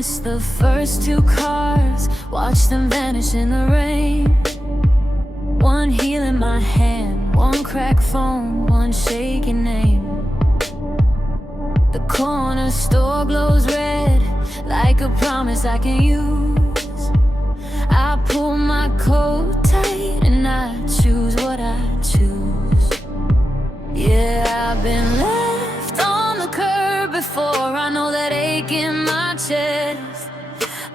missed the first two cars, watched them vanish in the rain. One heel in my hand, one cracked phone, one shaking name. The corner store glows red, like a promise I can use. I pull my coat tight and I choose what I choose. Yeah, I've been left on the curb before, I know that ache in my chest.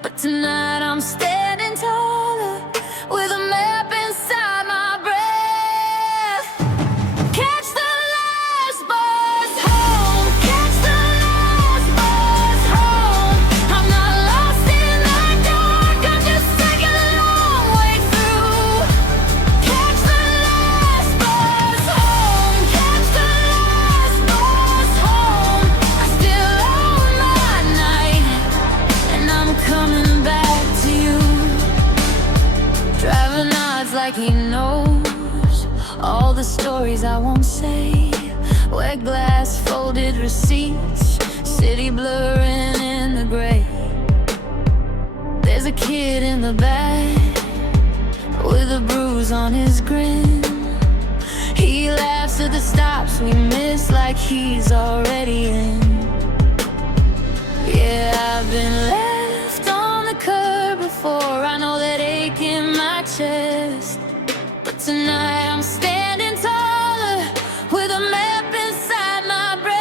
But tonight I'm standing taller, with a map inside my breath. Catch the last bus home, catch the last bus home. I'm not lost in the dark, I'm just taking a long way through. Catch the last bus home, catch the last bus home. I still own my night, and I'm coming back to you. Driver nods like he knows all the stories I won't say. Wet glass, folded receipts, city blurring in the gray. There's a kid in the back with a bruise on his grin. He laughs at the stops we miss like he's already in. Yeah, I've been left on the curb before, I know that ache in my chest. But tonight I'm standing taller, with a map inside my breath.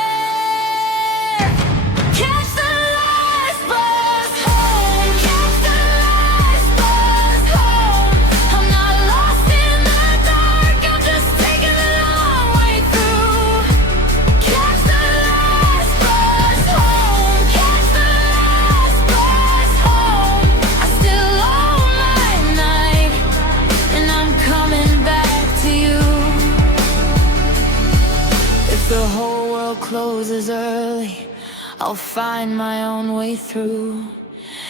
Catch the last bus home, catch the last bus home. I'm not lost in the dark, I'm just taking the long way through. Catch the last bus home, catch the last bus home. I still own my night, and I'm coming back to you. If the whole world closes early, I'll find my own way through.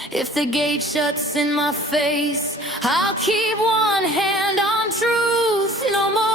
If the gate shuts in my face, I'll keep one hand on truth. No more